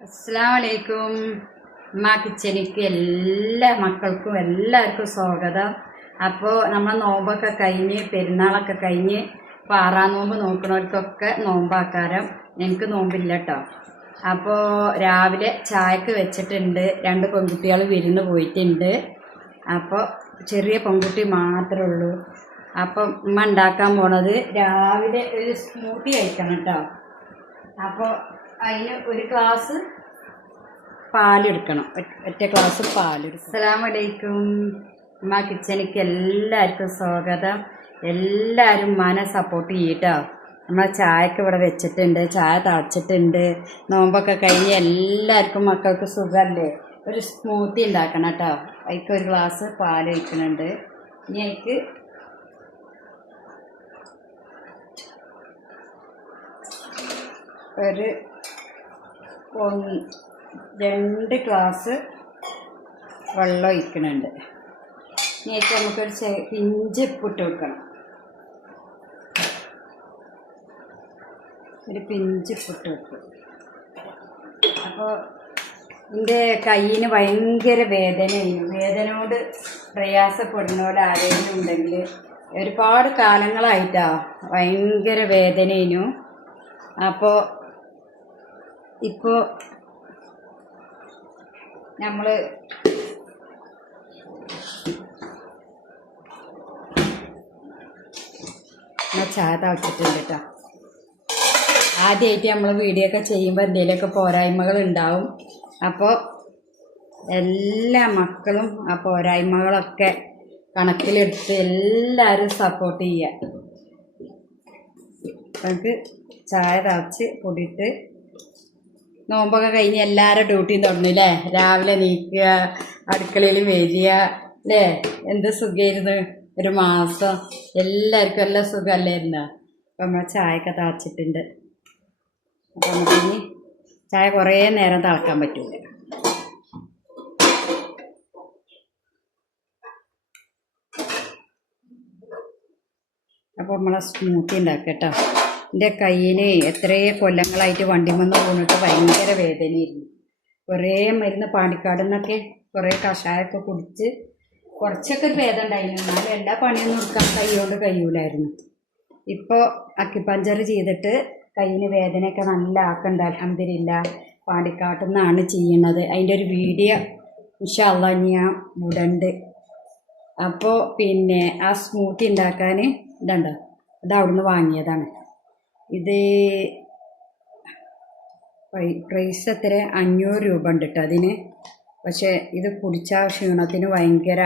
അസ്സലാമലൈക്കും. ഉമ്മ കിച്ചണിക്ക് എല്ലാ മക്കൾക്കും എല്ലാവർക്കും സ്വാഗതം. അപ്പോൾ നമ്മൾ നോമ്പൊക്കെ കഴിഞ്ഞ് പെരുന്നാളൊക്കെ കഴിഞ്ഞ് ഇപ്പോൾ 6-ാം നോമ്പ് നോക്കുന്നവർക്കൊക്കെ നോമ്പാക്കാരം. എനിക്ക് നോമ്പില്ല കേട്ടോ. അപ്പോൾ രാവിലെ ചായക്ക് വെച്ചിട്ടുണ്ട്. 2 പെൺകുട്ടികൾ വിരുന്ന് പോയിട്ടുണ്ട്. അപ്പോൾ ചെറിയ പെൺകുട്ടി മാത്രമേ ഉള്ളൂ. അപ്പം ഉമ്മ ഉണ്ടാക്കാൻ പോണത് രാവിലെ ഒരു സ്മൂത്തി കഴിക്കണം കേട്ടോ. അപ്പോൾ അതിന് ഒരു ഗ്ലാസ് പാലെടുക്കണം, ഒറ്റ ഗ്ലാസ് പാലെടുക്കണം. അസ്സലാമലൈക്കും. ഉമ്മ കിച്ചണിക്ക് എല്ലാവർക്കും സ്വാഗതം. എല്ലാവരും ഉമ്മാനെ സപ്പോർട്ട് ചെയ്യട്ടോ. നമ്മൾ ചായക്ക് ഇവിടെ വെച്ചിട്ടുണ്ട്, ചായ തിളച്ചിട്ടുണ്ട്. നോമ്പൊക്കെ കഴിഞ്ഞ് എല്ലാവർക്കും മക്കൾക്ക് സുഖമല്ലേ. ഒരു സ്മൂത്തി ഉണ്ടാക്കണം കേട്ടോ. അതിക്ക് ഒരു ഗ്ലാസ് പാൽ ഒഴിക്കുന്നുണ്ട്. ഇനി അതിക്ക് ഒരു 2 ഗ്ലാസ് വെള്ളം ഒഴിക്കുന്നുണ്ട്. ഇനി നമുക്കൊരു പിഞ്ച് ഉപ്പിട്ട് വെക്കണം. ഒരു പിഞ്ച് ഉപ്പിട്ട് വെക്കും. അപ്പോൾ എൻ്റെ കയ്യിന് ഭയങ്കര വേദനയായിരുന്നു. വേദനയോട് പ്രയാസപ്പെടുന്നവരെ ആരെങ്കിലും ഉണ്ടെങ്കിൽ ഒരുപാട് കാലങ്ങളായിട്ടാണ് ഭയങ്കര വേദനയിനു. അപ്പോൾ ഇപ്പോൾ നമ്മൾ ചായ തിളച്ചിട്ടുണ്ട് കേട്ടോ. ആദ്യമായിട്ട് നമ്മൾ വീഡിയോ ഒക്കെ ചെയ്യുമ്പോൾ എന്തെങ്കിലുമൊക്കെ പോരായ്മകൾ ഉണ്ടാവും. അപ്പോൾ എല്ലാ മക്കളും ആ പോരായ്മകളൊക്കെ കണക്കിലെടുത്ത് എല്ലാവരും സപ്പോർട്ട് ചെയ്യുക. നമുക്ക് ചായ തിളച്ച് പൊടിയിട്ട് നോമ്പൊക്കെ കഴിഞ്ഞ് എല്ലാവരും ഡ്യൂട്ടിയും തുടങ്ങില്ലേ. രാവിലെ നീക്കുക, അടുക്കളയിൽ വരിക അല്ലേ. എന്ത് സുഖമായിരുന്നു. ഒരു മാസം എല്ലാവർക്കും എല്ലാം സുഖമല്ലായിരുന്നു. അപ്പം നമ്മൾ ചായയൊക്കെ തിളച്ചിട്ടുണ്ട്. അപ്പം നമുക്കിനി ചായ കുറേ നേരം തിളക്കാൻ പറ്റില്ല. അപ്പോൾ നമ്മളെ സ്മൂത്തി ഉണ്ടാക്കുക കേട്ടോ. എൻ്റെ കയ്യിന് എത്രയോ കൊല്ലങ്ങളായിട്ട് വണ്ടിമന്ന് പോന്നിട്ട് ഭയങ്കര വേദനയായിരുന്നു. കുറേ മരുന്ന് പാണ്ടിക്കാട് നിന്നൊക്കെ കുറേ കഷായമൊക്കെ കുടിച്ച് കുറച്ചൊക്കെ ഒരു വേദന ഉണ്ടായിരുന്നു. എന്നാലും എല്ലാ പണിയൊന്നും എടുക്കാൻ കൈകൊണ്ട് കഴിയൂലായിരുന്നു. ഇപ്പോൾ അക്കിപ്പഞ്ചർ ചെയ്തിട്ട് കയ്യിന് വേദനയൊക്കെ നല്ല ആക്കണ്ട. അൽഹംദുലില്ലാഹ്. പാണ്ടിക്കാട്ടിൽ നിന്നാണ് ചെയ്യുന്നത്. അതിൻ്റെ ഒരു വീഡിയോ ഇൻഷാ അല്ലാഹ് ഞാൻ വിടണ്ട്. അപ്പോൾ പിന്നെ ആ സ്മൂത്തി ഉണ്ടാക്കാൻ ഇതുണ്ടോ, ഇത് അവിടുന്ന് വാങ്ങിയതാണ്. ഇത് പ്രൈസ് എത്ര 500 രൂപ ഉണ്ട് കേട്ടോ അതിന്. പക്ഷേ ഇത് കുടിച്ച ക്ഷീണത്തിന് ഭയങ്കര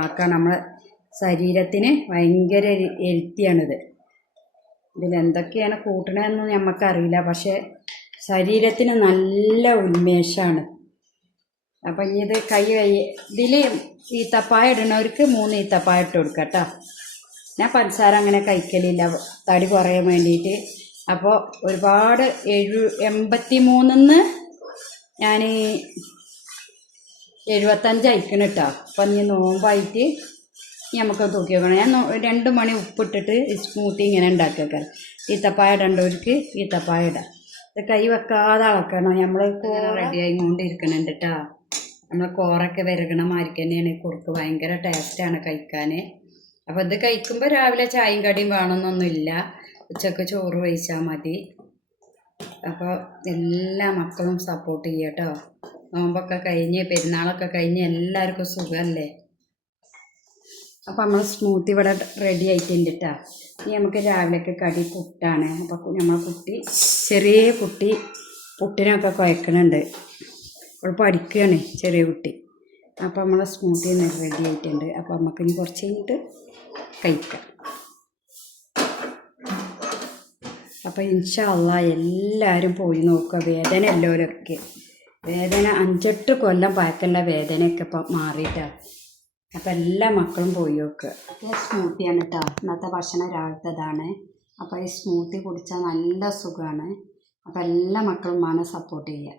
ആക്കാണ്. നമ്മളെ ശരീരത്തിന് ഭയങ്കര ഹെൽത്തിയാണിത്. ഇതിലെന്തൊക്കെയാണ് കൂട്ടണമെന്ന് നമുക്കറിയില്ല. പക്ഷേ ശരീരത്തിന് നല്ല ഉന്മേഷമാണ്. അപ്പം ഇനി ഇത് ഇതിൽ ഈത്തപ്പായ ഇടുന്നവർക്ക് 3 ഈത്തപ്പായ ഇട്ട് കൊടുക്കാം കേട്ടോ. ഞാൻ പഞ്ചസാര അങ്ങനെ കഴിക്കലില്ല, തടി കുറയാൻ വേണ്ടിയിട്ട്. അപ്പോൾ ഒരുപാട് 83-ന്ന് ഞാൻ 75 അയക്കണം കേട്ടോ. അപ്പം ഇനി നോമ്പായിട്ട് നമുക്ക് തൂക്കി വെക്കണം. ഞാൻ 2 മണി ഉപ്പിട്ടിട്ട് സ്മൂത്തി ഇങ്ങനെ ഉണ്ടാക്കിയേക്കാം. ഈത്തപ്പായ ഇടേണ്ടവർക്ക് ഈത്തപ്പായ ഇടാം. ഇത് കൈ വെക്കാതെ അളക്കണം. നമ്മൾ റെഡിയായി കൊണ്ടിരിക്കണുണ്ട് കേട്ടോ. നമ്മൾ കോറൊക്കെ വിരകണ മാതിരി തന്നെയാണ് കുറുക്ക്. ഭയങ്കര ടേസ്റ്റാണ് കഴിക്കാൻ. അപ്പോൾ ഇത് കഴിക്കുമ്പോൾ രാവിലെ ചായയും കടിയും വേണമെന്നൊന്നുമില്ല. ഉച്ചക്ക് ചോറ് കഴിച്ചാൽ മതി. അപ്പോൾ എല്ലാ മക്കളും സപ്പോർട്ട് ചെയ്യുക കേട്ടോ. നോമ്പൊക്കെ കഴിഞ്ഞ് പെരുന്നാളൊക്കെ കഴിഞ്ഞ് എല്ലാവർക്കും സുഖമല്ലേ. അപ്പോൾ നമ്മൾ സ്മൂത്തി ഇവിടെ റെഡി ആയിട്ടുണ്ട് കേട്ടോ. ഇനി നമുക്ക് രാവിലേക്ക് കടി പുട്ടാണ്. അപ്പോൾ നമ്മളെ കുട്ടി, ചെറിയ കുട്ടി പുട്ടിനൊക്കെ കുഴക്കണുണ്ട്. അവൾ പഠിക്കുകയാണ്, ചെറിയ കുട്ടി. അപ്പോൾ നമ്മളെ സ്മൂത്തി റെഡി ആയിട്ടുണ്ട്. അപ്പോൾ നമുക്ക് ഇനി കുറച്ച് കഴിഞ്ഞിട്ട് കഴിക്കാം. അപ്പോൾ ഇൻഷാ അല്ലാഹ് എല്ലാവരും പോയി നോക്കുക. വേദന എല്ലാവരൊക്കെ വേദന 5-8 കൊല്ലം പഴക്കമുള്ള വേദനയൊക്കെ ഇപ്പം മാറിയിട്ടാണ്. അപ്പോൾ എല്ലാ മക്കളും പോയി നോക്കുക. സ്മൂത്തിയാണ് കേട്ടോ. ഇന്നത്തെ ഭക്ഷണം രാവിലത്തേതാണ്. അപ്പോൾ ഈ സ്മൂത്തി കുടിച്ചാൽ നല്ല സുഖമാണ്. അപ്പോൾ എല്ലാ മക്കളും സപ്പോർട്ട് ചെയ്യുക.